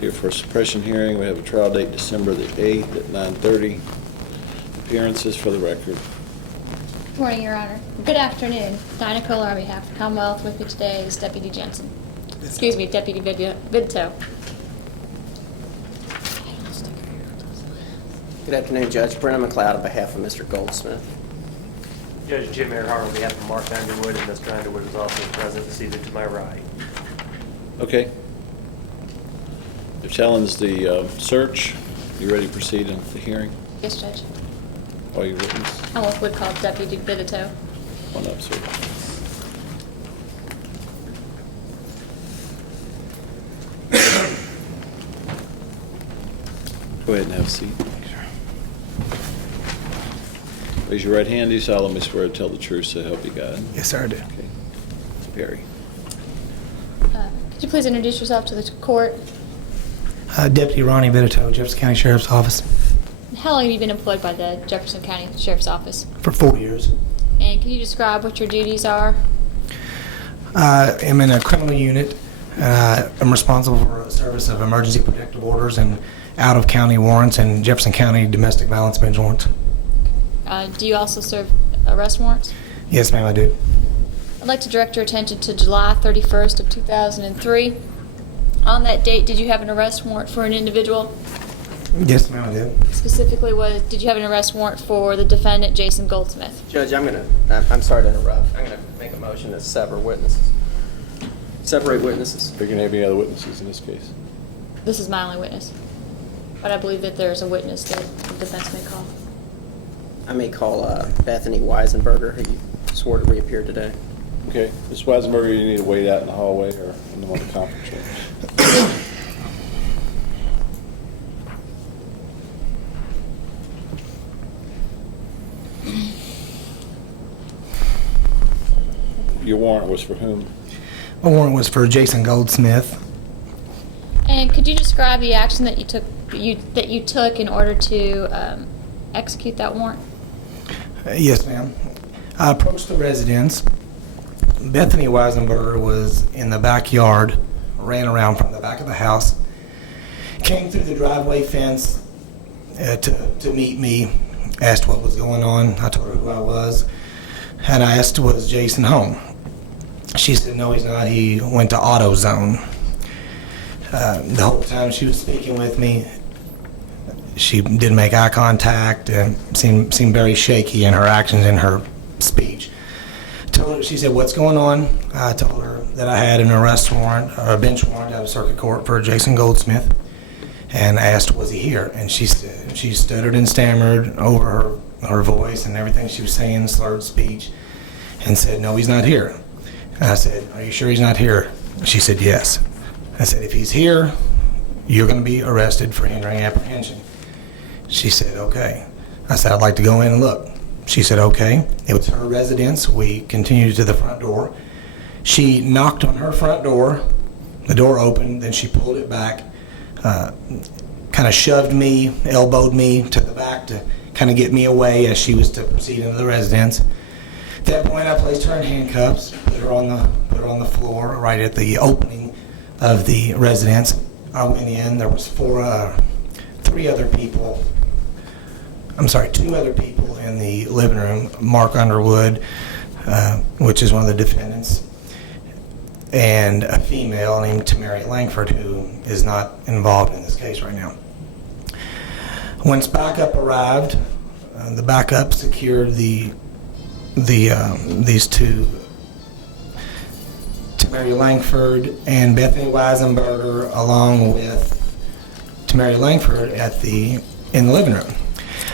Here for a suppression hearing. We have a trial date December the 8th at 9:30. Appearances for the record. Good morning, Your Honor. Good afternoon. Dinah Perry on behalf of the Commonwealth. With me today is Deputy Jensen. Excuse me, Deputy Vidto. Good afternoon, Judge. Brennan McLeod on behalf of Mr. Goldsmith. Judge Jim Earhart on behalf of Mark Underwood, and Mr. Underwood is also present, seated to my right. Okay. If challenge the search, you ready to proceed in the hearing? Yes, Judge. All your witnesses? Commonwealth would call Deputy Vidto. One up, sir. Go ahead and have a seat. Raise your right hand. Do you solemnly swear to tell the truth, so help you God? Yes, sir, I do. Okay. Ms. Perry. Could you please introduce yourself to the court? Deputy Ronnie Vidito, Jefferson County Sheriff's Office, How long have you been employed by the Jefferson County Sheriff's Office? for 4 years. And can you describe what your duties are? I'm in a criminal unit. I'm responsible for the service of emergency protective orders and out-of-county warrants and Jefferson County domestic violence bench warrants. Do you also serve arrest warrants? Yes, ma'am, I do. I'd like to direct your attention to July 31st of 2003. On that date, did you have an arrest warrant for an individual? Yes, ma'am, I do. Specifically, did you have an arrest warrant for the defendant, Jason Goldsmith? Judge, I'm sorry to interrupt. I'm going to make a motion to separate witnesses. Separate witnesses. Are you going to have any other witnesses in this case? This is my only witness. But I believe that there's a witness that the defense may call. I may call Bethany Weisenberger, who swore to reappear today. Okay. Ms. Weisenberger, you need to wait out in the hallway or in the conference room. Your warrant was for whom? My warrant was for Jason Goldsmith. And could you describe the action that you took in order to execute that warrant? Yes, ma'am. I approached the residence. Bethany Weisenberger was in the backyard, ran around from the back of the house, came through the driveway fence to meet me, asked what was going on. I told her who I was, and I asked, was Jason home? She said, no, he's not. He went to AutoZone. The whole time she was speaking with me, she didn't make eye contact and seemed very shaky in her actions and her speech. She said, what's going on? I told her that I had an arrest warrant, or a bench warrant out of circuit court for Jason Goldsmith, and asked, was he here? And she said, she stuttered and stammered over her voice and everything she was saying, slurred speech, and said, no, he's not here. And I said, are you sure he's not here? She said, yes. I said, if he's here, you're going to be arrested for hindering apprehension. She said, okay. I said, I'd like to go in and look. She said, okay. It was her residence. We continued to the front door. She knocked on her front door. The door opened, then she pulled it back, kind of shoved me, elbowed me to the back to kind of get me away as she was to proceed into the residence. At that point, I placed her in handcuffs, put her on the floor right at the opening of the residence. I went in. There was two other people in the living room, Mark Underwood, which is one of the defendants, and a female named Tamari Langford, who is not involved in this case right now. Once backup arrived, the backup secured these two, Tamari Langford and Bethany Weisenberger, along with Tamari Langford in the living room.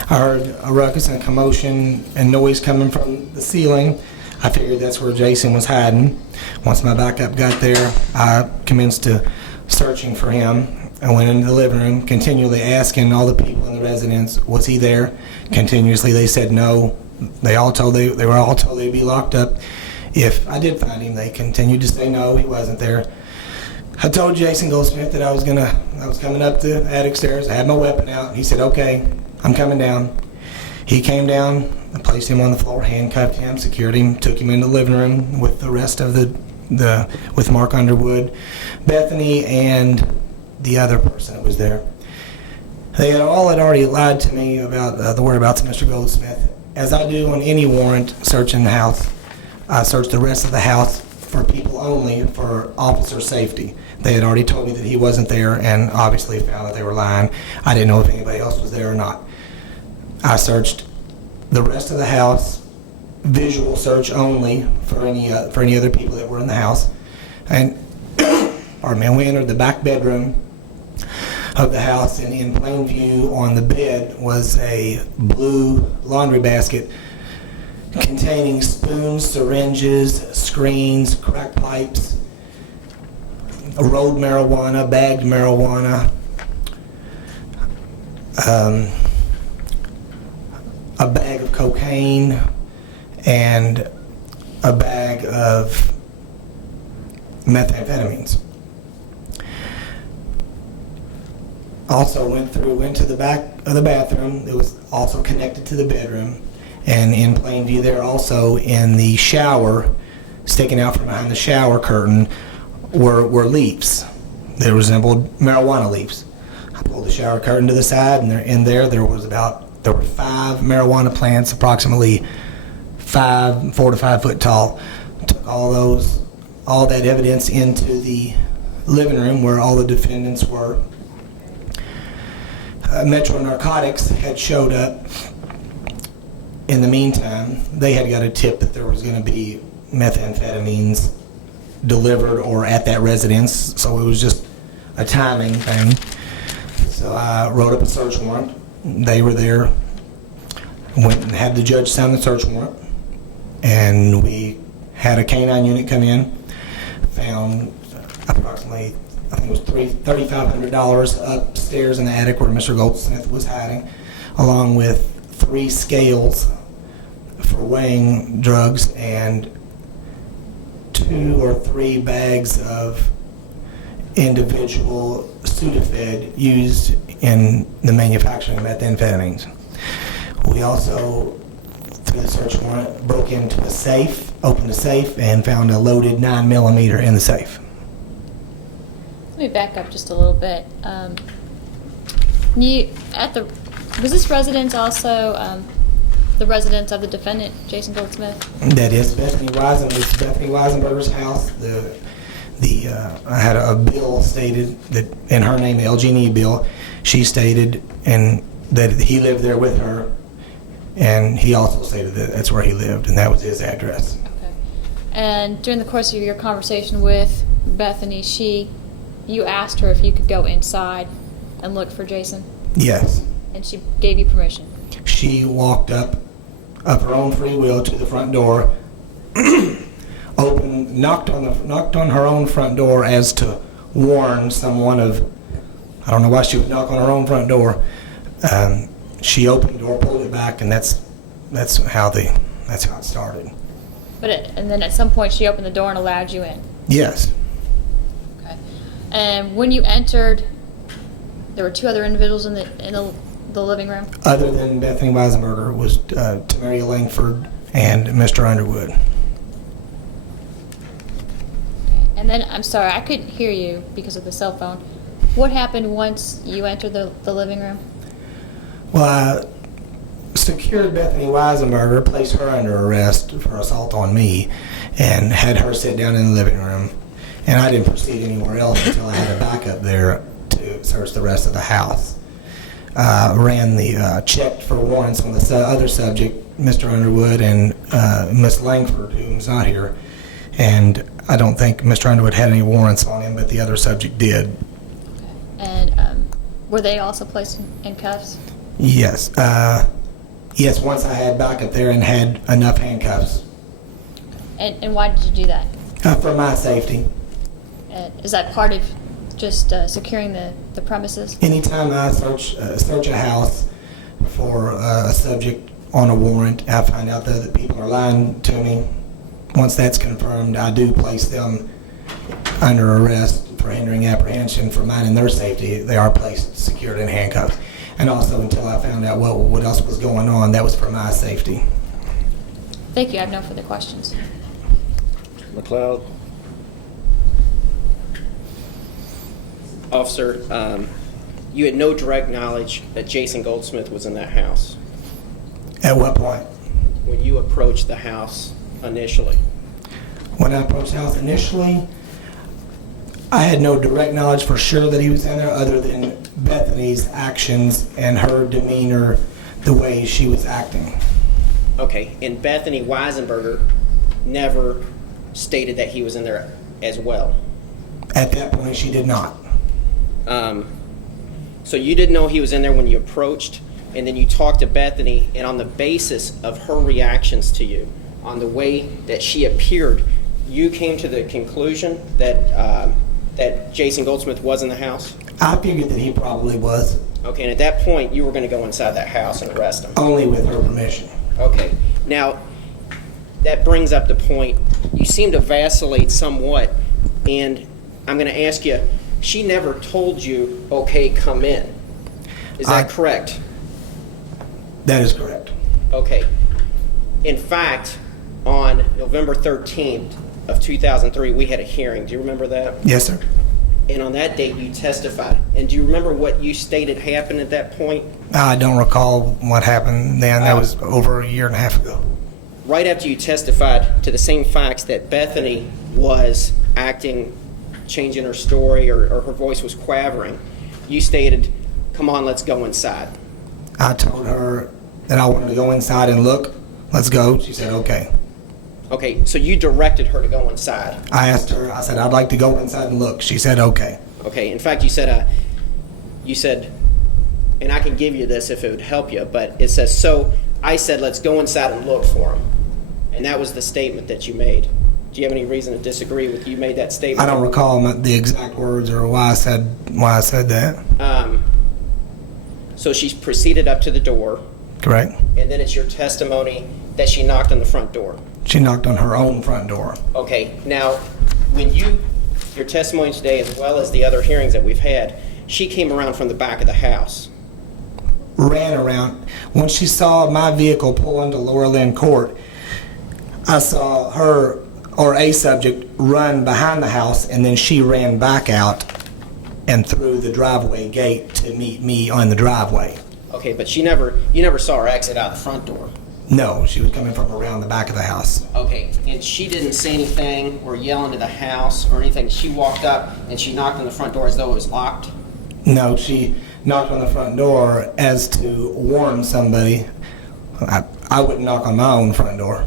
I heard a ruckus and commotion and noise coming from the ceiling. I figured that's where Jason was hiding. Once my backup got there, I commenced to searching for him. I went into the living room, continually asking all the people in the residence, was he there? Continuously, they said no. They were all told they'd be locked up. If I did find him, they continued to say no, he wasn't there. I told Jason Goldsmith that I was coming up the attic stairs. I had my weapon out. He said, okay, I'm coming down. He came down, I placed him on the floor, handcuffed him, secured him, took him into the living room with the rest of with Mark Underwood, Bethany, and the other person that was there. They had already lied to me about the whereabouts of Mr. Goldsmith. As I do on any warrant searching the house, I searched the rest of the house for people only for officer safety. They had already told me that he wasn't there and obviously found that they were lying. I didn't know if anybody else was there or not. I searched the rest of the house, visual search only for any other people that were in the house. And pardon me, we entered the back bedroom of the house, and in plain view on the bed was a blue laundry basket containing spoons, syringes, screens, crack pipes, rolled marijuana, bagged marijuana, a bag of cocaine, and a bag of methamphetamines. Also went to the back of the bathroom. It was also connected to the bedroom. And in plain view there, also in the shower, sticking out from behind the shower curtain, were leaves. They resembled marijuana leaves. I pulled the shower curtain to the side, and there were 5 marijuana plants, approximately 4 to 5 foot tall. Took all that evidence into the living room where all the defendants were. Metro Narcotics had showed up. In the meantime, they had got a tip that there was going to be methamphetamines delivered or at that residence, so it was just a timing thing. So I wrote up a search warrant. They were there, went and had the judge sign the search warrant, and we had a canine unit come in, found approximately, I think it was $3,500 upstairs in the attic where Mr. Goldsmith was hiding, along with 3 scales for weighing drugs and 2 or 3 bags of individual Sudafed used in the manufacturing of methamphetamines. We also, through the search warrant, broke into a safe, opened a safe, and found a loaded 9mm in the safe. Let me back up just a little bit. Was this residence also the residence of the defendant, Jason Goldsmith? That is Bethany Weisenberger's house. I had a bill stated that in her name, the LG&E bill. She stated that he lived there with her, and he also stated that that's where he lived, and that was his address. Okay. And during the course of your conversation with Bethany, you asked her if you could go inside and look for Jason? Yes. And she gave you permission? She walked up of her own free will to the front door, knocked on her own front door as to warn someone of, I don't know why she would knock on her own front door. She opened the door, pulled it back, and that's how it started. And then at some point she opened the door and allowed you in? Yes. Okay. And when you entered, there were 2 other individuals in the living room? Other than Bethany Weisenberger was Tamaria Langford and Mr. Underwood. And then, I'm sorry, I couldn't hear you because of the cell phone. What happened once you entered the living room? Well, I secured Bethany Weisenberger, placed her under arrest for assault on me, and had her sit down in the living room. And I didn't proceed anywhere else until I had a backup there to search the rest of the house. Checked for warrants on the other subject, Mr. Underwood and Miss Langford, who's not here. And I don't think Mr. Underwood had any warrants on him, but the other subject did. Okay. And were they also placed in cuffs? Yes. Yes, once I had backup there and had enough handcuffs. And why did you do that? For my safety. Is that part of just securing the premises? Anytime I search a house for a subject on a warrant, I find out that people are lying to me. Once that's confirmed, I do place them under arrest for hindering apprehension for mine and their safety. They are placed secured in handcuffs. And also until I found out what else was going on, that was for my safety. Thank you. I have no further questions. McLeod? Officer, you had no direct knowledge that Jason Goldsmith was in that house At what point? when you approached the house initially. When I approached the house initially, I had no direct knowledge for sure that he was in there other than Bethany's actions and her demeanor, the way she was acting. Okay, and Bethany Weisenberger never stated that he was in there as well. At that point, she did not. So you didn't know he was in there when you approached, and then you talked to Bethany, and on the basis of her reactions to you, on the way that she appeared, you came to the conclusion that that Jason Goldsmith was in the house? I figured that he probably was, Okay, and at that point, you were going to go inside that house and arrest him. only with her permission. Okay, now, that brings up the point, you seem to vacillate somewhat, and I'm going to ask you, she never told you, okay, come in. Is that correct? That is correct. Okay. In fact, on November 13th of 2003, we had a hearing. Do you remember that? Yes, sir. And on that date, you testified. And do you remember what you stated happened at that point? I don't recall what happened then. That was over a year and a half ago. Right after you testified to the same facts that Bethany was acting, changing her story, or her voice was quavering, you stated, come on, let's go inside. I told her that I wanted to go inside and look. Let's go. She said, okay. Okay, so you directed her to go inside. I asked her, I said, I'd like to go inside and look. She said, okay. Okay, in fact, you said, and I can give you this if it would help you, but it says, so I said, let's go inside and look for him. And that was the statement that you made. Do you have any reason to disagree with you made that statement? I don't recall the exact words or why I said that. So she proceeded up to the door, Correct? and then it's your testimony that she knocked on the front door. She knocked on her own front door. Okay, now, when your testimony today, as well as the other hearings that we've had, she came around from the back of the house. Ran around. When she saw my vehicle pull into Laura Lynn Court, I saw her, or a subject, run behind the house, and then she ran back out and through the driveway gate to meet me on the driveway. Okay, but you never saw her exit out the front door. No, she was coming from around the back of the house. Okay, and she didn't say anything or yell into the house or anything. She walked up and she knocked on the front door as though it was locked. No, she knocked on the front door as to warn somebody. I wouldn't knock on my own front door.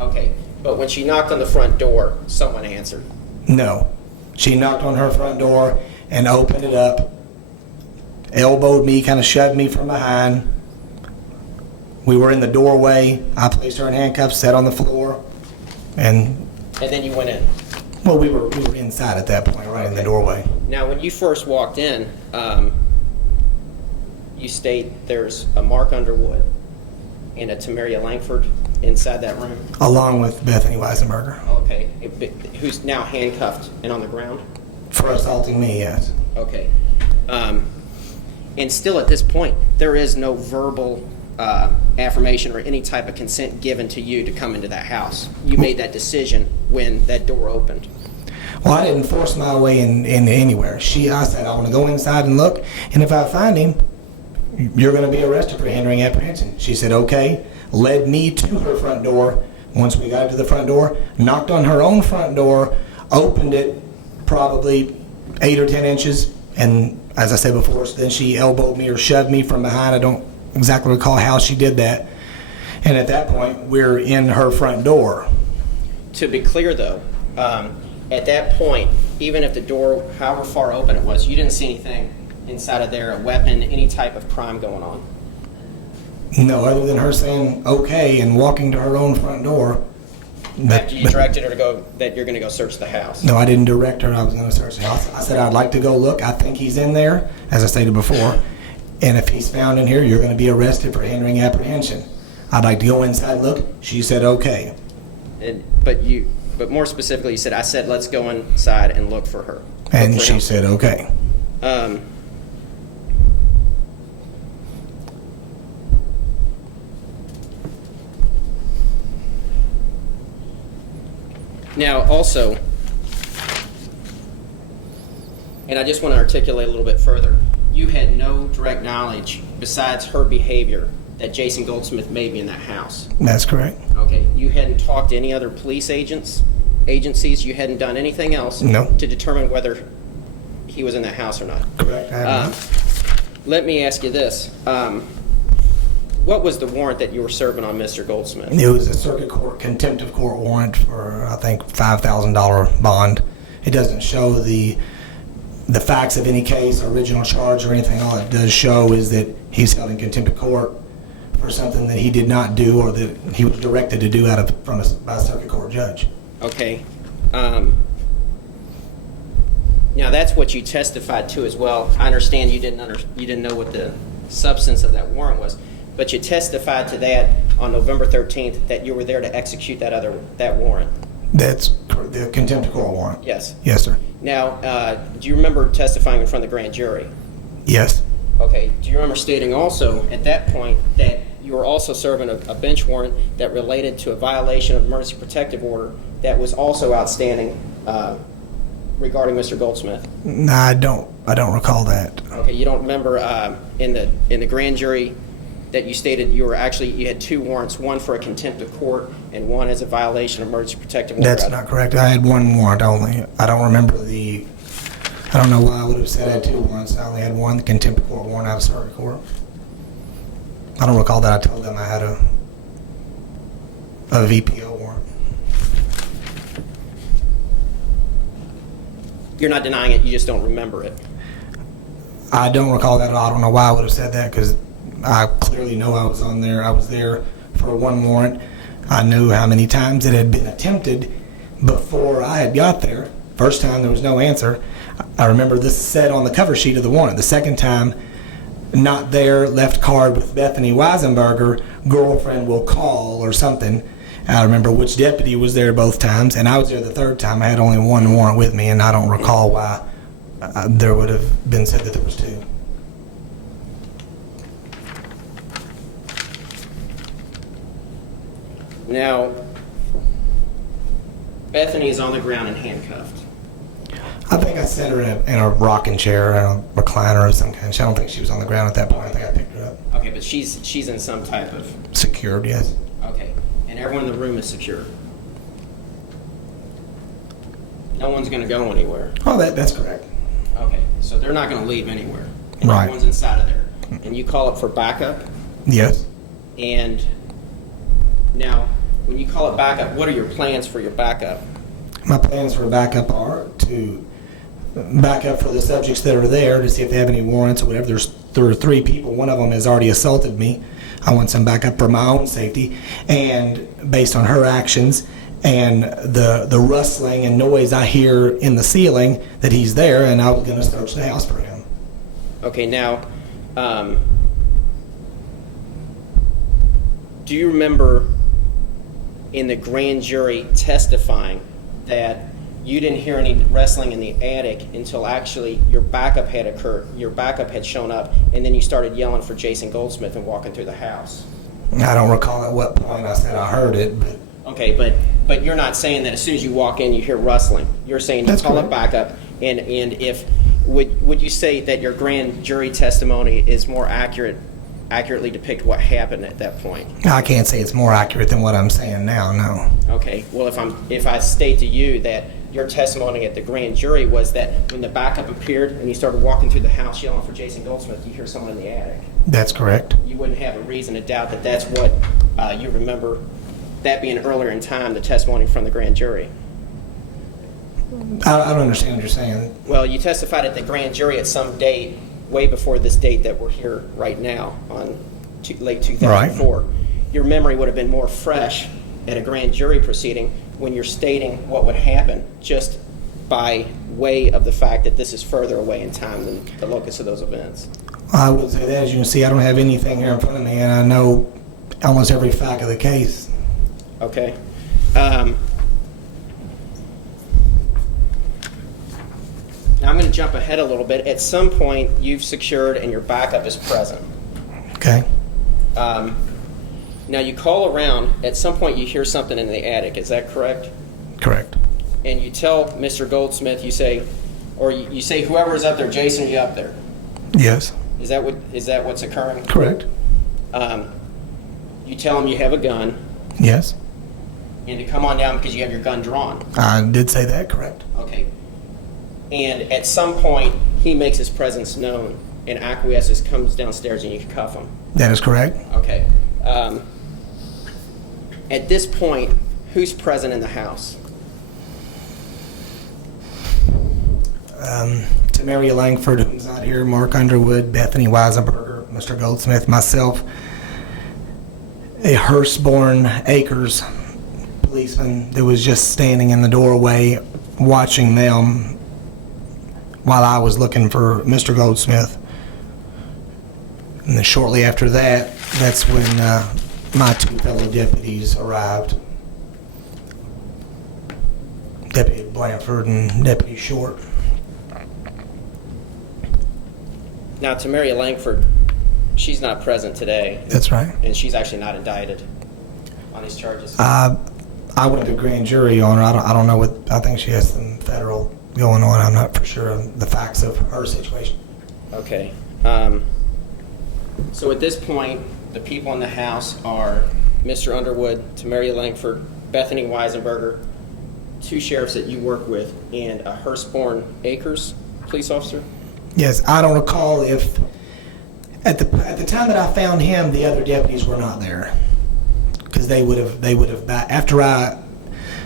Okay, but when she knocked on the front door, someone answered. No. She knocked on her front door and opened it up, elbowed me, kind of shoved me from behind. We were in the doorway. I placed her in handcuffs, sat on the floor, and then you went in. well, we were inside at that point, right in the doorway. Now, when you first walked in, you state there's a Mark Underwood and a Tamaria Langford inside that room. Along with Bethany Weisenberger. Okay, who's now handcuffed and on the ground? For assaulting me, yes. Okay. And still at this point, there is no verbal affirmation or any type of consent given to you to come into that house. You made that decision when that door opened. Well, I didn't force my way in anywhere. I said, I want to go inside and look, and if I find him, you're going to be arrested for hindering apprehension. She said, okay, led me to her front door. Once we got to the front door, knocked on her own front door, opened it probably 8 or 10 inches, and as I said before, then she elbowed me or shoved me from behind. I don't exactly recall how she did that. And at that point, we're in her front door. To be clear, though, at that point, even if the door, however far open it was, you didn't see anything inside of there, a weapon, any type of crime going on? No, other than her saying okay and walking to her own front door. After you directed her to go, that you're going to go search the house? No, I didn't direct her. I was going to search the house. I said I'd like to go look. I think he's in there, as I stated before. And if he's found in here, you're going to be arrested for hindering apprehension. I'd like to go inside and look. She said okay. But more specifically, you said, I said, let's go inside and look for her. And she said okay. Now, also, And I just want to articulate a little bit further. You had no direct knowledge, besides her behavior, that Jason Goldsmith may be in that house. That's correct. Okay. You hadn't talked to any other police agencies? You hadn't done anything else No. to determine whether he was in that house or not? Correct. I have not. Let me ask you this. What was the warrant that you were serving on Mr. Goldsmith? It was a circuit court contempt of court warrant for, I think, $5,000 bond. It doesn't show the facts of any case, original charge, or anything. All it does show is that he's held in contempt of court for something that he did not do, or that he was directed to do by a circuit court judge. Okay. Now that's what you testified to as well. I understand you didn't know what the substance of that warrant was, but you testified to that on November 13th that you were there to execute that warrant. That's the contempt of court warrant. Yes. Yes, sir. Now, do you remember testifying in front of the grand jury? Yes. Okay. Do you remember stating also at that point that you were also serving a bench warrant that related to a violation of emergency protective order that was also outstanding regarding Mr. Goldsmith? No, I don't recall that. Okay. You don't remember in the grand jury that you stated you had two warrants, one for a contempt of court and one as a violation of emergency protective order? That's not correct. I had one warrant only. I don't remember I don't know why I would have said I had two warrants. I only had one, the contempt of court warrant out of circuit court. I don't recall that I told them I had a VPO warrant. You're not denying it, you just don't remember it. I don't recall that at all. I don't know why I would have said that, because I clearly know I was on there. I was there for one warrant. I knew how many times it had been attempted before I had got there. First time, there was no answer. I remember this said on the cover sheet of the warrant. The second time, not there, left card with Bethany Weisenberger, girlfriend will call or something. I remember which deputy was there both times, and I was there the third time. I had only one warrant with me, and I don't recall why there would have been said that there was two. Now, Bethany is on the ground and handcuffed. I think I set her in a rocking chair, a recliner of some kind. I don't think she was on the ground at that point. I think I picked her up. Okay, but she's in some type of... Secured, yes. Okay, and everyone in the room is secure. No one's going to go anywhere. Oh, that's correct. Okay, so they're not going to leave anywhere. And Right. Everyone's inside of there. And you call up for backup. Yes. And now, when you call it backup, what are your plans for your backup? My plans for backup are to back up for the subjects that are there to see if they have any warrants or whatever. There are three people. One of them has already assaulted me. I want some backup for my own safety. And based on her actions and the rustling and noise I hear in the ceiling, that he's there, and I was going to search the house for him. Okay, now, do you remember in the grand jury testifying that you didn't hear any wrestling in the attic until actually your backup had occurred, your backup had shown up, and then you started yelling for Jason Goldsmith and walking through the house? I don't recall at what point I said I heard it, but... Okay, but you're not saying that as soon as you walk in you hear rustling. You're saying you That's call correct. it backup, and if would you say that your grand jury testimony is more accurately depict what happened at that point? I can't say it's more accurate than what I'm saying now, no. Okay, well, if I state to you that your testimony at the grand jury was that when the backup appeared and you started walking through the house yelling for Jason Goldsmith, you hear someone in the attic, That's correct. you wouldn't have a reason to doubt that that's what you remember, that being earlier in time, the testimony from the grand jury. I don't understand what you're saying. Well, you testified at the grand jury at some date, way before this date that we're here right now, on late 2004. Right. Your memory would have been more fresh at a grand jury proceeding when you're stating what would happen just by way of the fact that this is further away in time than the locus of those events. I would say that. As you can see, I don't have anything here in front of me, and I know almost every fact of the case. Okay. Now I'm going to jump ahead a little bit. At some point, you've secured and your backup is present. Okay. Now you call around. At some point, you hear something in the attic. Is that correct? Correct. And you tell Mr. Goldsmith, you say, Or you say whoever's up there, Jason, you up there. Yes. Is that what's occurring? Correct. You tell him you have a gun Yes. and to come on down because you have your gun drawn. I did say that, correct. Okay. And at some point, he makes his presence known and acquiesces, comes downstairs, and you cuff him. That is correct. Okay. At this point, who's present in the house? Tamaria Langford, who's not here, Mark Underwood, Bethany Weisenberger, Mr. Goldsmith, myself, a Hurstbourne Acres policeman that was just standing in the doorway watching them while I was looking for Mr. Goldsmith. And then shortly after that, that's when my two fellow deputies arrived. Deputy Blanford and Deputy Short. Now, Tamaria Langford, she's not present today, That's right. and she's actually not indicted on these charges. I went to grand jury on her. I don't know what, I think she has some federal going on. I'm not for sure of the facts of her situation. Okay. So at this point, the people in the house are Mr. Underwood, Tamaria Langford, Bethany Weisenberger, two sheriffs that you work with, and a Hurstbourne Acres police officer? Yes, I don't recall if, at the time that I found him, the other deputies were not there. Because they would have, after I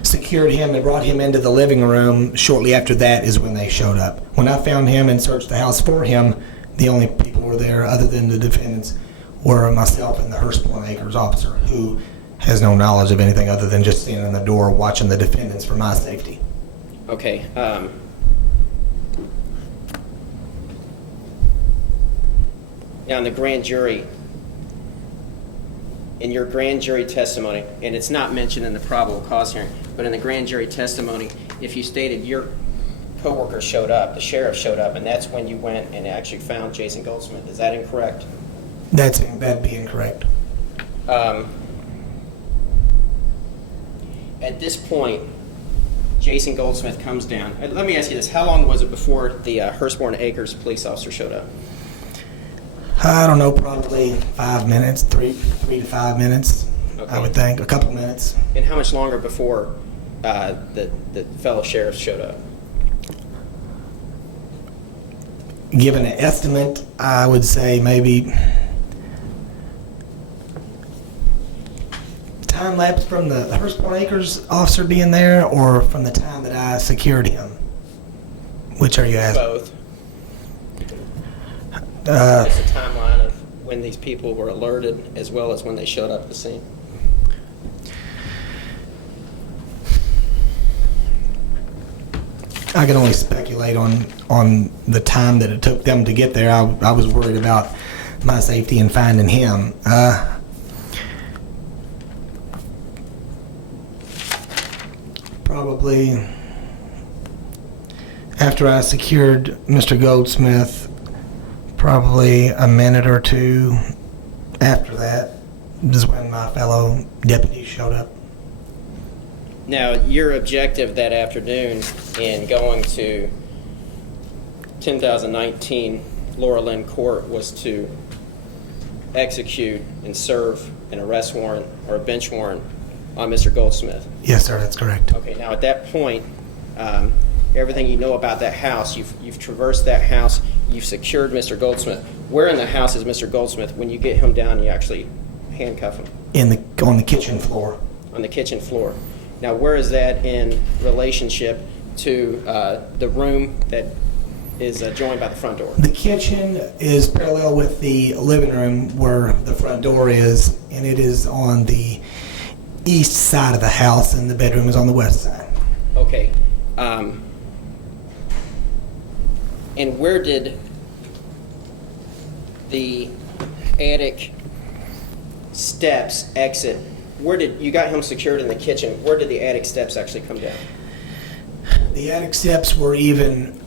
secured him and brought him into the living room, shortly after that is when they showed up. When I found him and searched the house for him, the only people who were there, other than the defendants, were myself and the Hurstbourne Acres officer, who has no knowledge of anything other than just standing in the door watching the defendants for my safety. Okay. Now, in the grand jury, in your grand jury testimony, and it's not mentioned in the probable cause hearing, but in the grand jury testimony, if you stated your coworker showed up, the sheriff showed up, and that's when you went and actually found Jason Goldsmith, is that incorrect? That'd be incorrect. At this point, Jason Goldsmith comes down. Let me ask you this. How long was it before the Hurstbourne Acres police officer showed up? I don't know, probably 5 minutes, 3 to 5 minutes, Okay. I would think, a couple minutes. And how much longer before the fellow sheriffs showed up? Given an estimate, I would say maybe time lapse from the Hurstbourne Acres officer being there, or from the time that I secured him? Which are you asking? Both. Just a timeline of when these people were alerted, as well as when they showed up at the scene. I can only speculate on the time that it took them to get there. I was worried about my safety and finding him. Probably after I secured Mr. Goldsmith, probably a minute or two after that is when my fellow deputies showed up. Now, your objective that afternoon in going to 10,019 Laura Lynn Court was to execute and serve an arrest warrant or a bench warrant on Mr. Goldsmith. Yes, sir, that's correct. Okay, now at that point, everything you know about that house, you've traversed that house, you've secured Mr. Goldsmith. Where in the house is Mr. Goldsmith when you get him down and you actually handcuff him? On the kitchen floor. On the kitchen floor. Now, where is that in relationship to the room that is joined by the front door? The kitchen is parallel with the living room where the front door is, and it is on the east side of the house, and the bedroom is on the west side. Okay. And where did the attic steps exit? Where did you got him secured in the kitchen? Where did the attic steps actually come down? The attic steps were even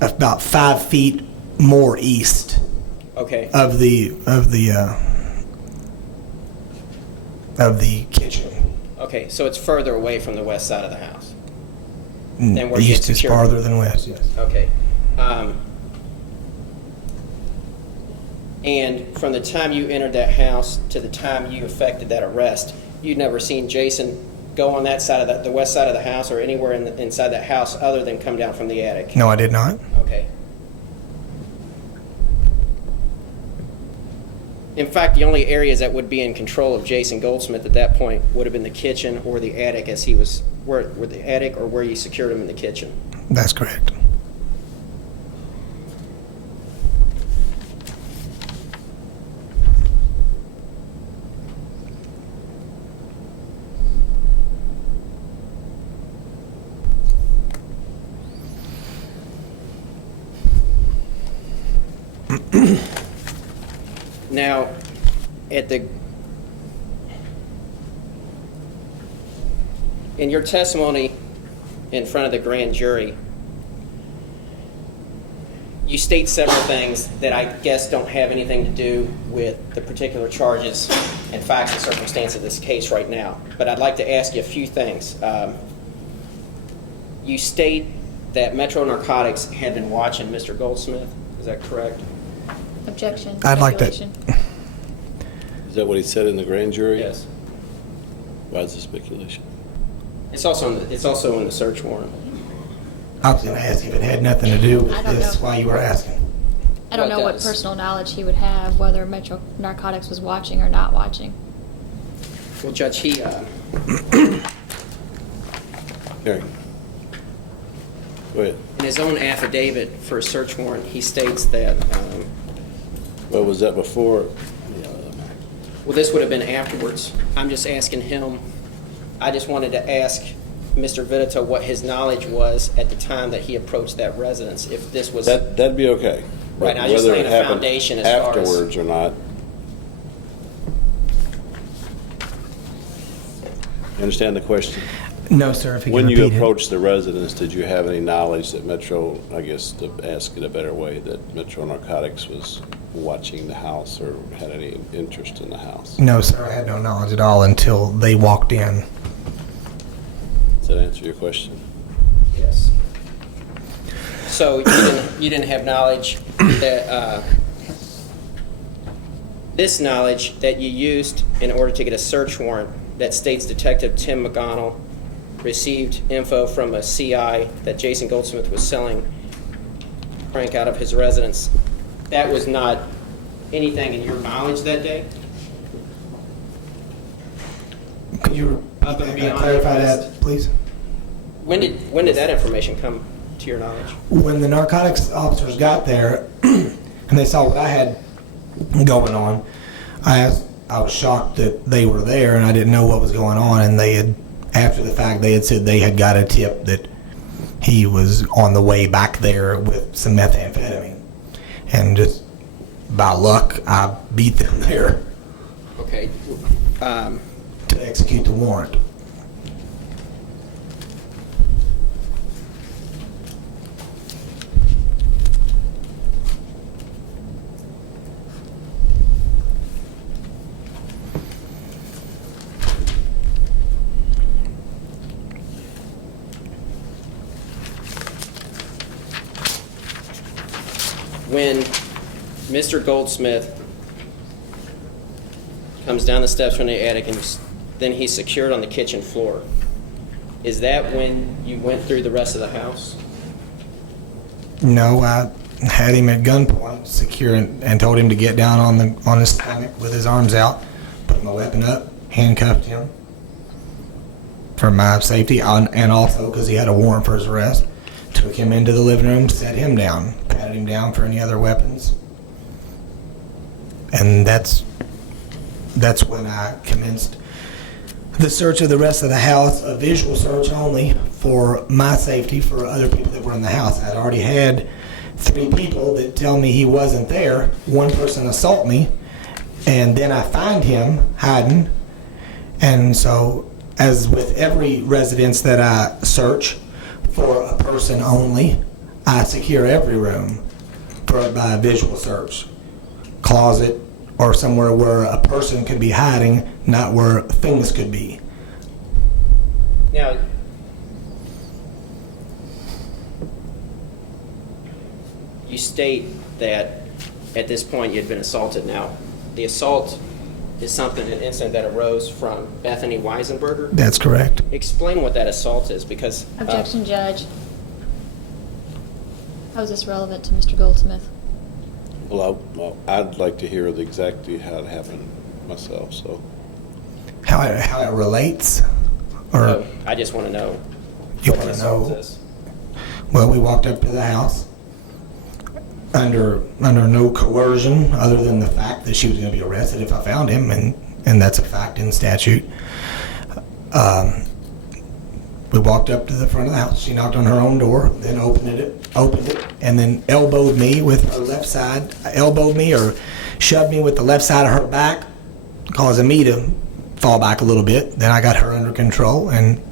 about 5 feet more east Okay. of the kitchen. Okay, so it's further away from the west side of the house. than where you had East is secured? farther than west, yes. Okay. And from the time you entered that house to the time you effected that arrest, you'd never seen Jason go on that side of the west side of the house or anywhere inside that house other than come down from the attic? No, I did not. Okay. In fact, the only areas that would be in control of Jason Goldsmith at that point would have been the kitchen or the attic, as he was where the attic or where you secured him in the kitchen. That's correct. Now, in your testimony in front of the grand jury, you state several things that I guess don't have anything to do with the particular charges and facts and circumstance of this case right now. But I'd like to ask you a few things. You state that Metro Narcotics had been watching Mr. Goldsmith. Is that correct? Objection. I'd like to- Speculation. Is that what he said in the grand jury? Yes. Why is it speculation? It's also in the search warrant. I was going to ask if it had nothing to do with I don't this know. while you were asking. I don't Well, know it what does. personal knowledge he would have, whether Metro Narcotics was watching or not watching. Well, Judge, he Gary. Go ahead. in his own affidavit for a search warrant, he states that, Well, was that before? well, this would have been afterwards. I'm just asking him, I just wanted to ask Mr. Vitito what his knowledge was at the time that he approached that residence, if this was... That'd be okay. Right, I was just Whether laying it a happened foundation as far as- afterwards or not. You understand the question? No, sir, if you When can you repeat it. approached the residence, did you have any knowledge that Metro, I guess to ask it a better way, that Metro Narcotics was watching the house or had any interest in the house? No, sir, I had no knowledge at all until they walked in. Mm-hmm. Does that answer your question? Yes. So you didn't have knowledge that, this knowledge that you used in order to get a search warrant that states Detective Tim McGonnell received info from a CI that Jason Goldsmith was selling crank out of his residence. That was not anything in your knowledge that day? Could you Up and beyond clarify your that, please? When did that information come to your knowledge? When the narcotics officers got there and they saw what I had going on, I was shocked that they were there and I didn't know what was going on, and they had, after the fact, they had said they had got a tip that he was on the way back there with some methamphetamine. And just by luck, I beat them there Okay. to execute the warrant. When Mr. Goldsmith comes down the steps from the attic and then he's secured on the kitchen floor, is that when you went through the rest of the house? No, I had him at gunpoint, secure, and told him to get down on his stomach with his arms out, put my weapon up, handcuffed him for my safety, and also because he had a warrant for his arrest. Took him into the living room, set him down, patted him down for any other weapons, and that's when I commenced the search of the rest of the house, a visual search only for my safety, for other people that were in the house. I'd already had 3 people that tell me he wasn't there. 1 person assault me, and then I find him hiding. And so, as with every residence that I search for a person only, I secure every room by a visual search. Closet, or somewhere where a person could be hiding, not where things could be. Now, You state that at this point you had been assaulted. Now, the assault is an incident that arose from Bethany Weisenberger. That's correct. Explain what that assault is, because Objection, Judge. How is this relevant to Mr. Goldsmith? Well, I'd like to hear exactly how it happened myself, so. How it relates? Or, I just want to know You what the wanna assault know? is. well, we walked up to the house under no coercion other than the fact that she was going to be arrested if I found him, and that's a fact in statute. We walked up to the front of the house. She knocked on her own door, then opened it, and then elbowed me with her left side. Elbowed me or shoved me with the left side of her back, causing me to fall back a little bit. Then I got her under control and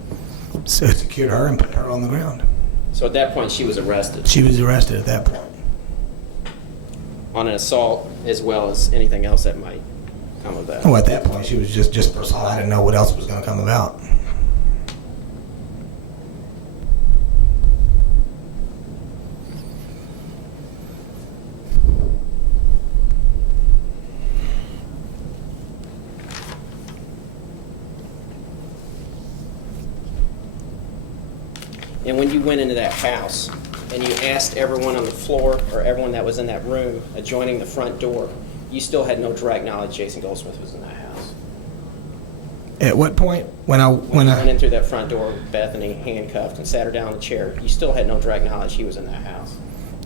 secured her and put her on the ground. So at that point, she was arrested She was arrested at that point. on an assault as well as anything else that might come of that. Well, at that point, she was just for assault. I didn't know what else was going to come about. And when you went into that house and you asked everyone on the floor or everyone that was in that room adjoining the front door, you still had no direct knowledge Jason Goldsmith was in that house. At what point? When You went in through that front door with Bethany handcuffed and sat her down in the chair, you still had no direct knowledge he was in that house.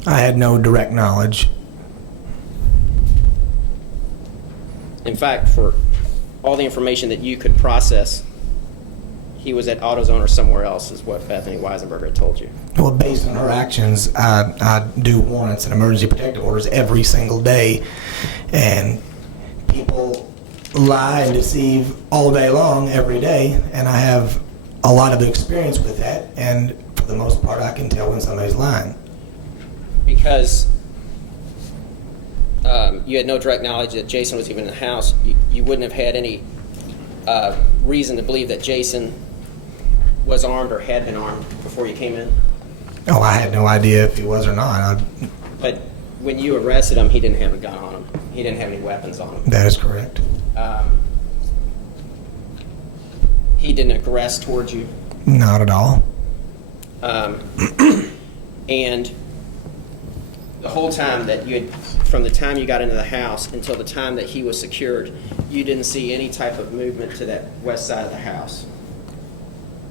I had no direct knowledge. In fact, for all the information that you could process, he was at AutoZone or somewhere else, is what Bethany Weisenberger had told you. Well, based on her actions, I do warrants and emergency protective orders every single day, and people lie and deceive all day long, every day, and I have a lot of experience with that, and for the most part, I can tell when somebody's lying. Because you had no direct knowledge that Jason was even in the house, you wouldn't have had any reason to believe that Jason was armed or had been armed before you came in. Oh, I had no idea if he was or not. But when you arrested him, he didn't have a gun on him. He didn't have any weapons on him. That is correct. He didn't aggress towards you. Not at all. And the whole time that you had, from the time you got into the house until the time that he was secured, you didn't see any type of movement to that west side of the house.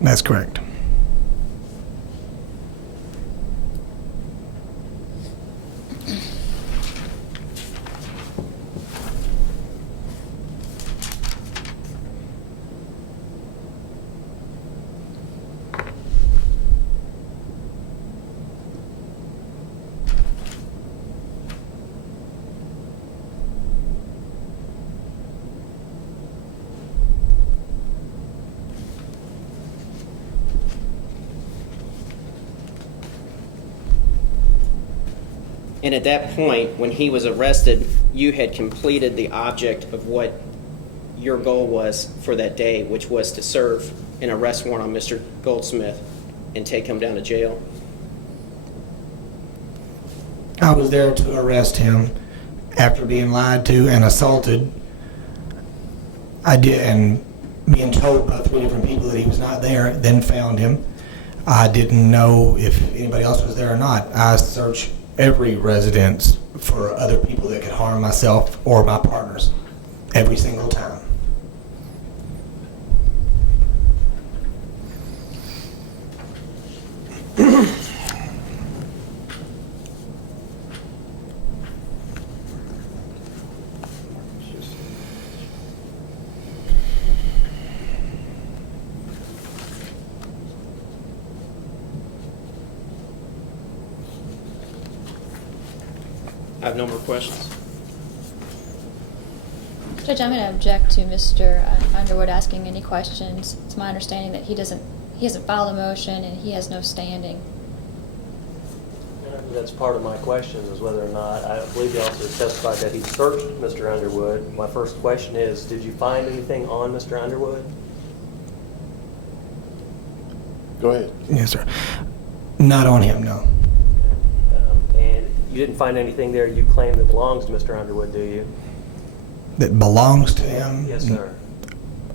That's correct. And at that point, when he was arrested, you had completed the object of what your goal was for that day, which was to serve an arrest warrant on Mr. Goldsmith and take him down to jail. I was there to arrest him after being lied to and assaulted. I did, and being told by 3 different people that he was not there, then found him. I didn't know if anybody else was there or not. I searched every residence for other people that could harm myself or my partners every single time. I have no more questions. Judge, I'm going to object to Mr. Underwood asking any questions. It's my understanding that he hasn't filed a motion and he has no standing. That's part of my question, is whether or not, I believe the officer testified that he searched Mr. Underwood. My first question is, did you find anything on Mr. Underwood? Go ahead. Yes, sir. Not on him, no. And you didn't find anything there you claim that belongs to Mr. Underwood, do you? That belongs to him? Yes, sir.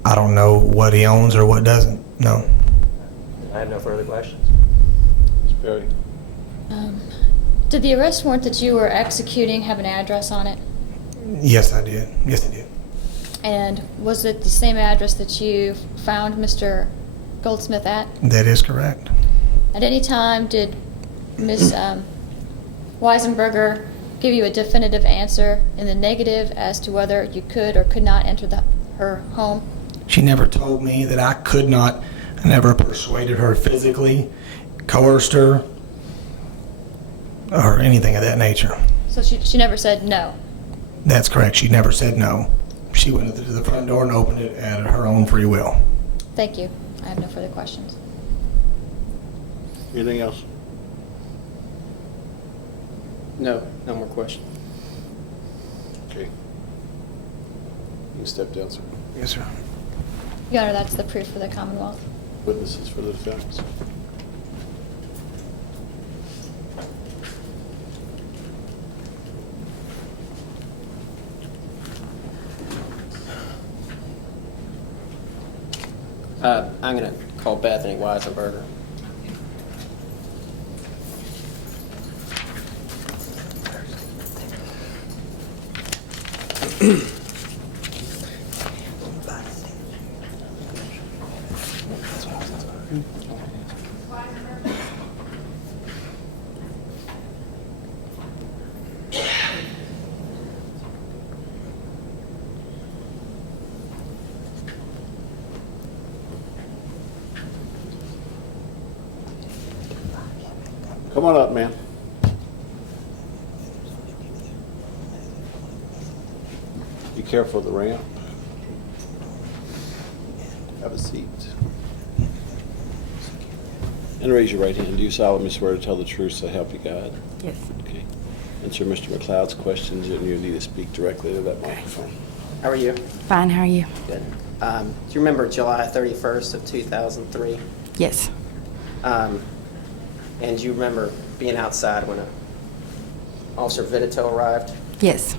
I don't know what he owns or what doesn't, no. I have no further questions. Ms. Perry? Did the arrest warrant that you were executing have an address on it? Yes, I did. Yes, I did. And was it the same address that you found Mr. Goldsmith at? That is correct. At any time, did Ms. Weisenberger give you a definitive answer in the negative as to whether you could or could not enter her home? She never told me that I could not. I never persuaded her physically, coerced her, or anything of that nature. So she never said no? That's correct. She never said no. She went to the front door and opened it at her own free will. Thank you. I have no further questions. Anything else? No more questions. Okay. You can step down, sir. Yes, sir. Your Honor, that's the proof for the Commonwealth. Witnesses for the defense. I'm going to call Bethany Weisenberger. Come on up, man. Be careful of the ramp. Have a seat. And raise your right hand. Do you solemnly swear to tell the truth, so help you God? Yes. Okay. Answer Mr. McLeod's questions, and you need to speak directly to that microphone. How are you? Fine, how are you? Good. Do you remember July 31st of 2003? Yes. And do you remember being outside when Officer Vitito arrived? Yes.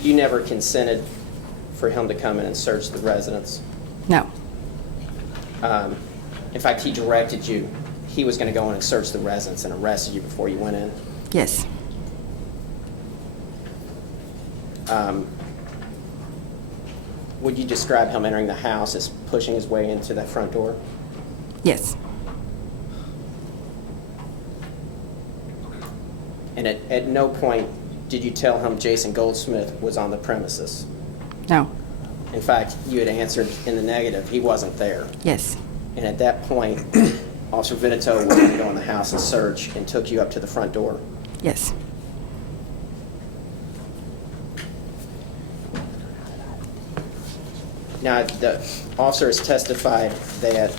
You never consented for him to come in and search the residence. No. In fact, he directed you. He was going to go in and search the residence and arrested you before you went in. Yes. Would you describe him entering the house as pushing his way into that front door? Yes. And at no point did you tell him Jason Goldsmith was on the premises? No. In fact, you had answered in the negative. He wasn't there. Yes. And at that point, Officer Vitito was going to go in the house and search and took you up to the front door. Yes. Now, the officer has testified that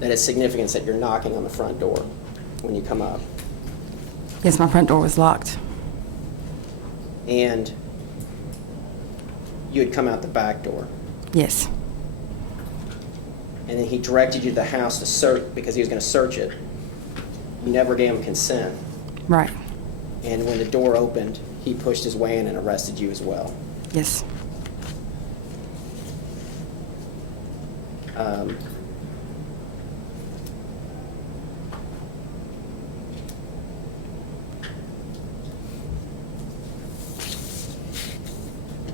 that it's significant that you're knocking on the front door when you come up. Yes, my front door was locked. And you had come out the back door. Yes. And then he directed you to the house to search because he was going to search it. You never gave him consent. Right. And when the door opened, he pushed his way in and arrested you as well. Yes.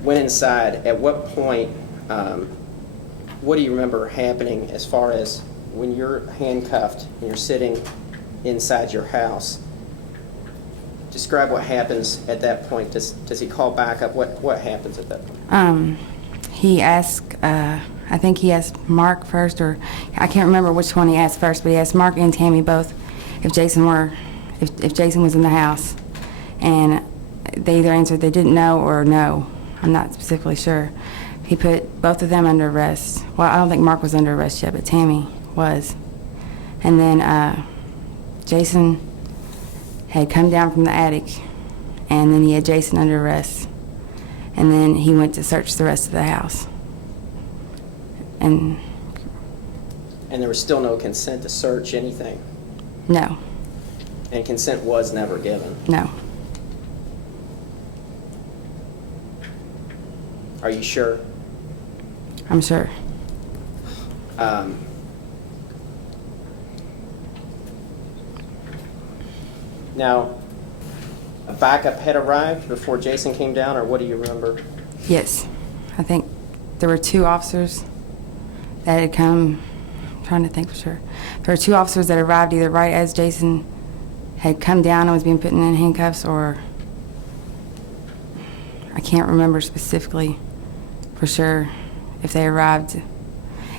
Went inside. At what point, what do you remember happening as far as when you're handcuffed and you're sitting inside your house? Describe what happens at that point. Does he call back up? What happens at that point? He asked, I think he asked Mark first, or I can't remember which one he asked first, but he asked Mark and Tammy both if Jason was in the house. And they either answered they didn't know or no. I'm not specifically sure. He put both of them under arrest. Well, I don't think Mark was under arrest yet, but Tammy was. And then Jason had come down from the attic, and then he had Jason under arrest. and then he went to search the rest of the house. And And there was still no consent to search anything? no, And consent was never given? no, Are you sure? I'm sure. Now, a backup had arrived before Jason came down, or what do you remember? Yes, I think there were 2 officers that had come. I'm trying to think for sure. There were 2 officers that arrived either right as Jason had come down and was being put in handcuffs, or I can't remember specifically for sure if they arrived.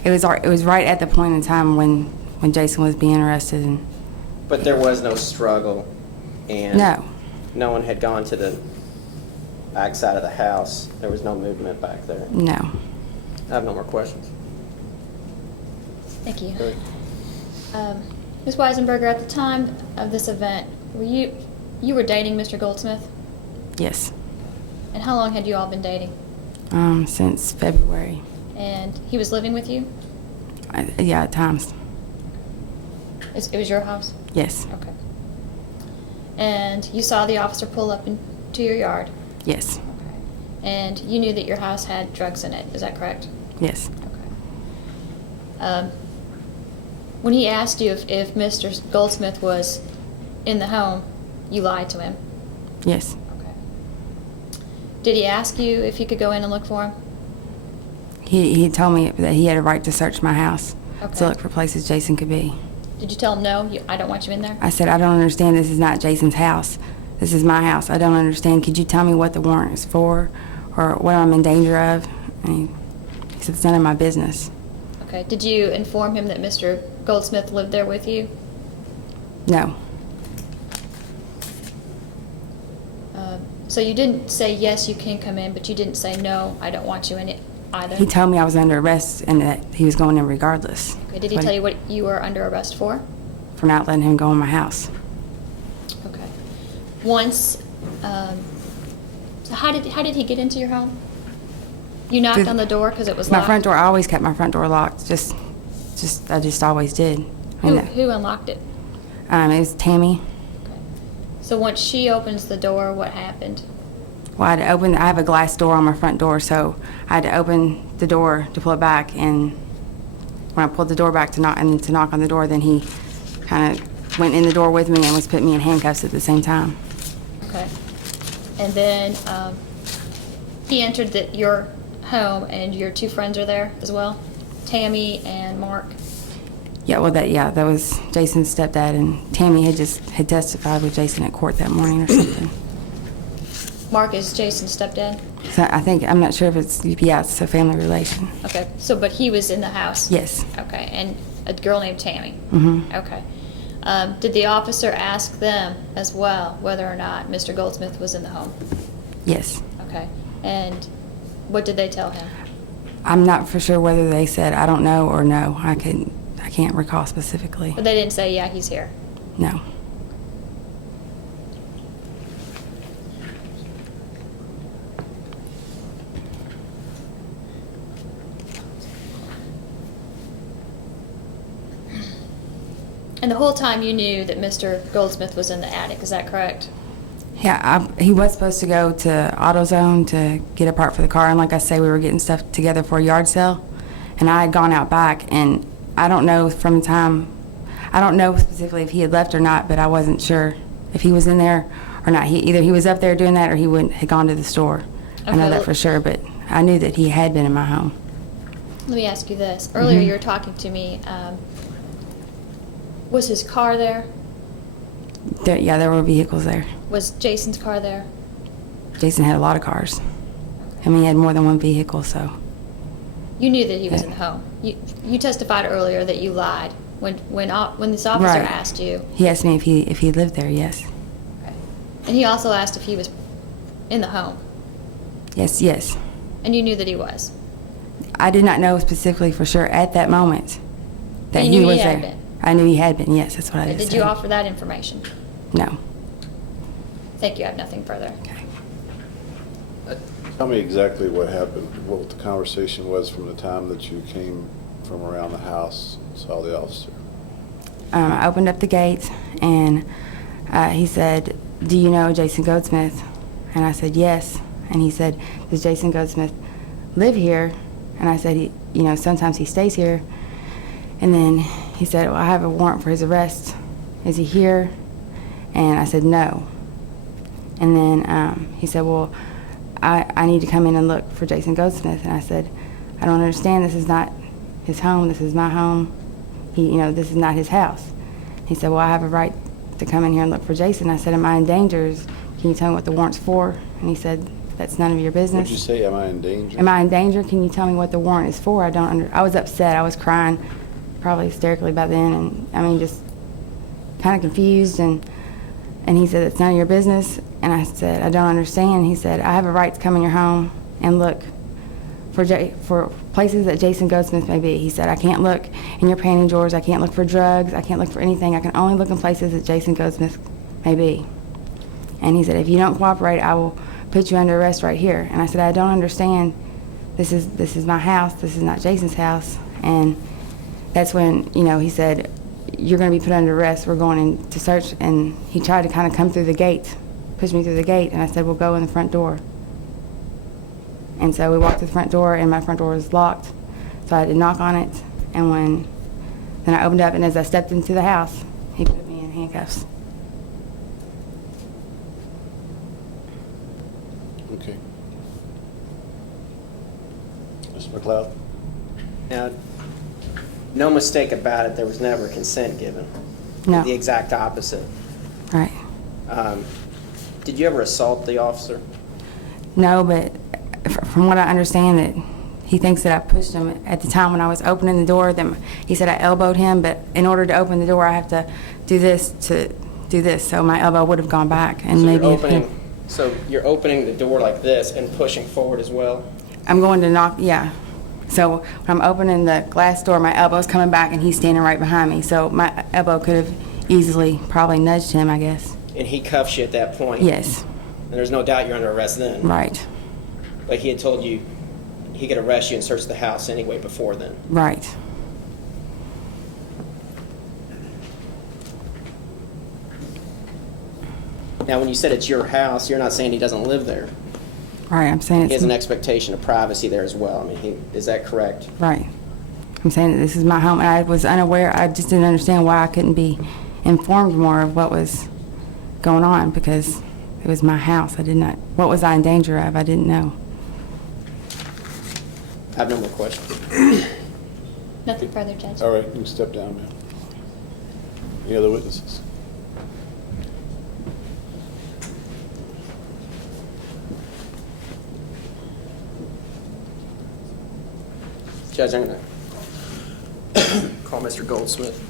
It was right at the point in time when Jason was being arrested. And But there was no struggle, and no, no one had gone to the backside of the house. There was no movement back there. no. I have no more questions. Thank you. Good. Ms. Weisenberger, at the time of this event, you were dating Mr. Goldsmith? Yes, And how long had you all been dating? since February. And he was living with you? Yeah, at times. It was your house? Yes, Okay. And you saw the officer pull up into your yard? yes, Okay. And you knew that your house had drugs in it, is that correct? yes. Okay. When he asked you if Mr. Goldsmith was in the home, you lied to him? Yes. Okay. Did he ask you if you could go in and look for him? He told me that he had a right to search my house Okay. to look for places Jason could be. Did you tell him, no, I don't want you in there? I said, I don't understand. This is not Jason's house. This is my house. I don't understand. Could you tell me what the warrant is for or what I'm in danger of? And he said, it's none of my business. Okay. Did you inform him that Mr. Goldsmith lived there with you? No. So you didn't say, yes, you can come in, but you didn't say, no, I don't want you in it either? He told me I was under arrest and that he was going in regardless. Okay. Did he tell you what you were under arrest for? For not letting him go in my house. Okay. Once, so how did he get into your home? You knocked on the door because it was My locked? front door, I always kept my front door locked. I just always did. Who unlocked it? It was Tammy. Okay. So once she opens the door, what happened? Well, I have a glass door on my front door, so I had to open the door to pull it back, and when I pulled the door back to knock on the door, then he kind of went in the door with me and was putting me in handcuffs at the same time. Okay. And then he entered your home, and your 2 friends are there as well? Tammy and Mark? Yeah, that was Jason's stepdad, and Tammy had testified with Jason at court that morning or something. Mark is Jason's stepdad? So I'm not sure if it's a family relation. Okay. So, but he was in the house? Yes. Okay. And a girl named Tammy? Mm-hmm. Okay. Did the officer ask them as well whether or not Mr. Goldsmith was in the home? Yes. Okay. And what did they tell him? I'm not for sure whether they said I don't know or no. I can't recall specifically. But they didn't say, yeah, he's here? No. And the whole time you knew that Mr. Goldsmith was in the attic, is that correct? Yeah, he was supposed to go to AutoZone to get a part for the car, and like I say, we were getting stuff together for a yard sale, and I had gone out back, and I don't know specifically if he had left or not, but I wasn't sure if he was in there or not. Either he was up there doing that or he had gone to the store. I know Okay. that for sure, but I knew that he had been in my home. Let me ask you this. Earlier you were talking to me. Was his car there? There were vehicles there. Was Jason's car there? Jason had a lot of cars. I mean, he had more than one vehicle, so. You knew that he was in the home. You testified earlier that you lied when this officer Right. asked you. He asked me if he lived there, yes. Okay. And he also asked if he was in the home. Yes. And you knew that he was. I did not know specifically for sure at that moment that You he knew was he had there. been. I knew he had been, yes, that's what I Okay, just did you said. offer that information? No. Thank you. I have nothing further. Okay. Tell me exactly what happened, what the conversation was from the time that you came from around the house, saw the officer. I opened up the gate, and he said, "Do you know Jason Goldsmith?" And I said, "Yes." And he said, "Does Jason Goldsmith live here?" And I said, sometimes he stays here." And then he said, "Well, I have a warrant for his arrest. Is he here?" And I said, "No." And then he said, "Well, I need to come in and look for Jason Goldsmith." And I said, "I don't understand. This is not his home. This is my home. This is not his house." He said, "Well, I have a right to come in here and look for Jason." I said, "Am I in danger? Can you tell me what the warrant's for?" And he said, "That's none of your business." What'd you say, am I in danger? "Am I in danger? Can you tell me what the warrant is for?" I was upset. I was crying, probably hysterically by then, and just kind of confused. And he said, "It's none of your business." And I said, "I don't understand." He said, "I have a right to come in your home and look for places that Jason Goldsmith may be." He said, "I can't look in your panty drawers. I can't look for drugs. I can't look for anything. I can only look in places that Jason Goldsmith may be." And he said, "If you don't cooperate, I will put you under arrest right here." And I said, "I don't understand. This is my house. This is not Jason's house." And that's when, he said, "You're going to be put under arrest. We're going in to search." And he tried to kind of come through the gate, push me through the gate. And I said, "We'll go in the front door." And so we walked to the front door, and my front door was locked. So I had to knock on it. And then I opened up, and as I stepped into the house, he put me in handcuffs. Okay. Mr. McLeod? Now, no mistake about it, there was never consent given. No. The exact opposite. Right. Did you ever assault the officer? No, but from what I understand, that he thinks that I pushed him at the time when I was opening the door. Then he said I elbowed him, but in order to open the door, I have to do this to do this. So my elbow would have gone back, and So maybe you're opening the door like this and pushing forward as well? I'm going to knock. Yeah. So when I'm opening the glass door, my elbow's coming back, and he's standing right behind me. So my elbow could have easily probably nudged him, I guess. And he cuffs you at that point? Yes. And there's no doubt you're under arrest then? Right. But he had told you he could arrest you and search the house anyway before then? Right. Now, when you said it's your house, you're not saying he doesn't live there. Right. I'm saying He has it's an expectation of privacy there as well. I mean, is that correct? right. I'm saying that this is my home, and I was unaware. I just didn't understand why I couldn't be informed more of what was going on, because it was my house. I did not. What was I in danger of? I didn't know. I have no more questions. Nothing further, Judge. All right, you can step down, ma'am. Any other witnesses? Judge, I'm going to call Mr. Goldsmith.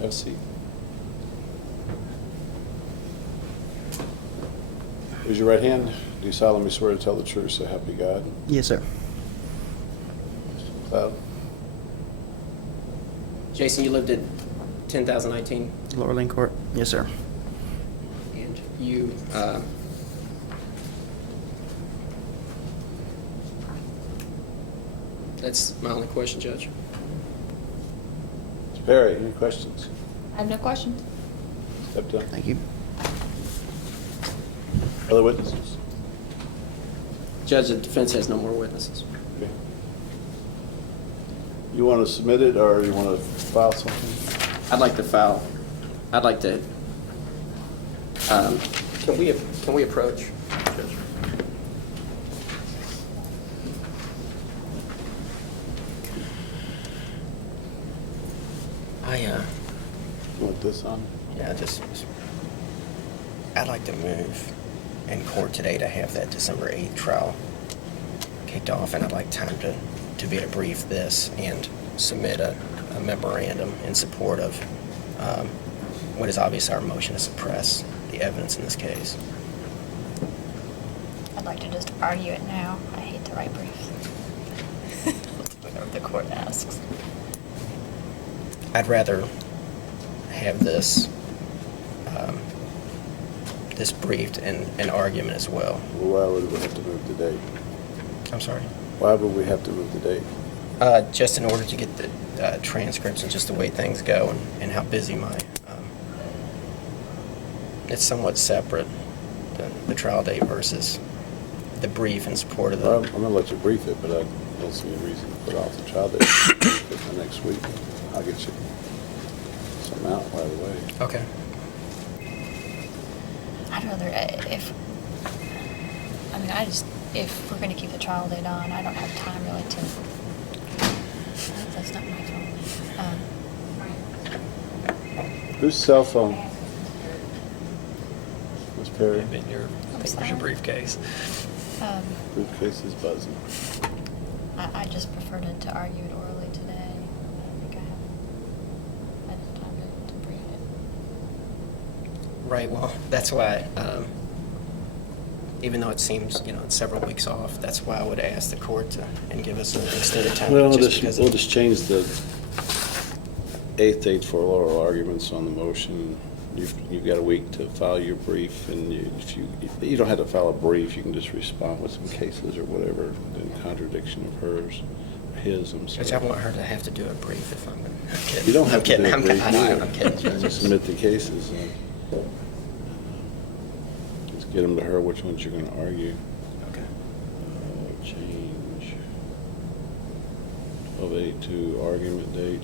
Have a seat. Raise your right hand. Do you solemnly swear to tell the truth, so help you God? Yes, sir. Mr. McLeod? Jason, you lived at 10,019, Lower Lane Court. Yes, sir. and you, that's my only question, Judge. Mr. Perry, any questions? I have no questions. Step down. Thank you. Other witnesses? Judge, the defense has no more witnesses. Okay. You want to submit it, or you want to file something? I'd like to file, I'd like to, can we approach, Judge? You want this on? Yeah, I'd like to move in court today to have that December 8th trial kicked off, and I'd like time to be able to brief this and submit a memorandum in support of what is obviously our motion to suppress the evidence in this case. I'd like to just argue it now. I hate to write briefs. Whatever the court asks. I'd rather have this, this briefed and an argument as well. Why would we have to move the date? I'm sorry? Why would we have to move the date? Just in order to get the transcripts and just the way things go and how busy my, it's somewhat separate, the trial date versus the brief in support of Well, the, I'm gonna let you brief it, but I don't see any reason to put off the trial date for next week. I'll get you something out right away. okay. I'd rather, if we're gonna keep the trial date on, I don't have time really to, that's not my fault. Whose cell phone? Ms. Perry? I think where's sorry. your briefcase? Briefcase is buzzing. I just preferred to argue it orally today. I think I have enough time to brief it. Right, well, that's why, even though it seems, it's several weeks off, that's why I would ask the court to, and give us an extended time. Well, just because we'll of- just change the 8th date for oral arguments on the motion. You've got a week to file your brief, and if you don't have to file a brief, you can just respond with some cases or whatever in contradiction of hers, or his, I'm sorry. Which I want her to have to do a brief if I'm kidding. You don't have I'm to kidding. do a brief either. I'm kidding. Just submit the cases. Just get them to her, which ones you're gonna argue. Okay. Change 12/82 argument date.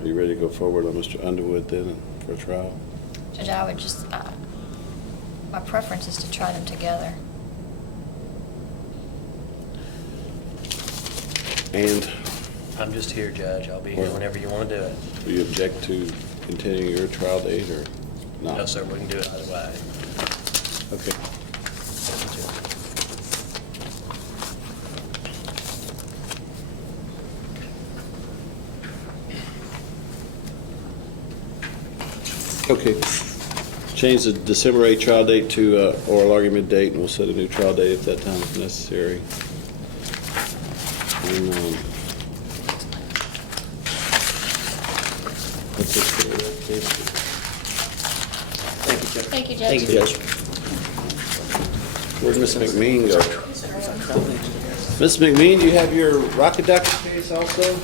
Are you ready to go forward on Mr. Underwood then for a trial? Judge, I would just, my preference is to try them together. And I'm just here, Judge. I'll be here whenever you want to do it. do you object to continuing your trial date or not? No, sir, we can do it either way. Okay. Okay. Change the December 8 trial date to oral argument date, and we'll set a new trial date if that time is necessary. And, that's it for that case. Thank you, Judge. Thank you, Judge. Thank you, Judge. Where'd Miss McMean go? Miss McMean, you have your Rocket Duck case also?